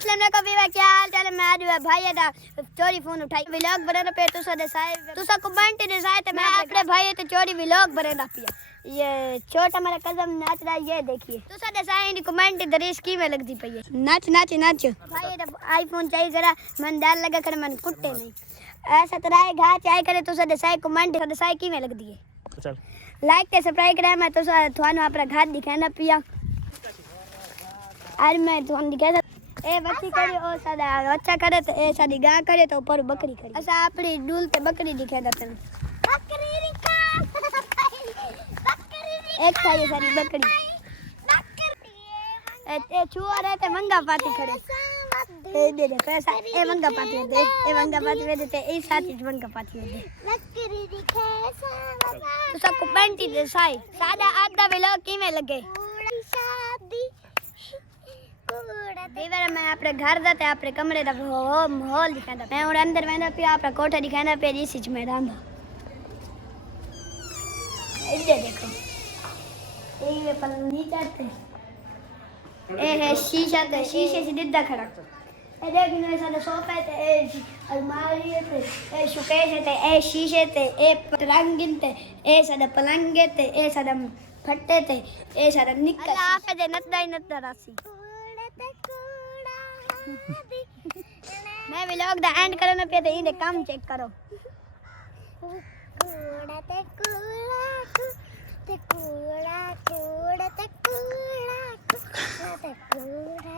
अस्सलाम वालेकुम वीवा, क्या हाल चाल है। मैं आज भाई दा चोरी फोन उठाई व्लॉग बनाना पे तुसा दे साहब तुसा को बंटी दे साहब ते मैं अपने भाई ते चोरी व्लॉग बनाना पिया। ये छोटा मेरा कदम नाच रहा है, ये देखिए तुसा दे साहब इन कमेंट दरीस की में लगदी पई है। नाच नाच नाच भाई दा आईफोन चाहिए जरा मन डर लगा कर मन कुत्ते नहीं ऐसा तरह घा चाहे करे तुसा दे साहब कमेंट दे साहब की में लगदी है। चल लाइक ते सब्सक्राइब करे मैं तुसा थानो अपना घर दिखाना पिया। आज मैं थानो दिखा ए बच्ची करे ओ सादा अच्छा करे तो ए सादी गां करे तो ऊपर बकरी करे ऐसा अपनी डूल ते बकरी दिखा देते हैं। बकरी रिका बकरी एक सारी सारी बकरी ए छुआ रहते मंगा पाती खड़े ए दे पैसा ए मंगा पाती दे ए मंगा पाती दे ते ए साथी मंगा पाती दे बकरी रिका तो सबको पेंटी दे साई सादा आधा व्लॉग की में लगे शादी देवर मैं अपने घर दा ते अपने कमरे दा माहौल दिखांदा मैं और अंदर वेंदा पिया अपना कोठा दिखांदा पे जिस में रहंदा इधर देखो ये पर नीचे ते ए है शीशा ते शीशे से दिद्दा खड़ा ए देख ने सादा सोफा ते ए अलमारी ते ए शोकेस ते ए शीशे ते ए पलंगिन ते ए सादा पलंगे ते ए सादा फट्टे ते ए सादा निकल आप दे नत्ता रासी मैं व्लॉग दा एंड करना पे ते इंदे काम चेक करो कूड़ा ते कूड़ा ते कूड़ा कूड़ा ते कूड़ा ते कूड़ा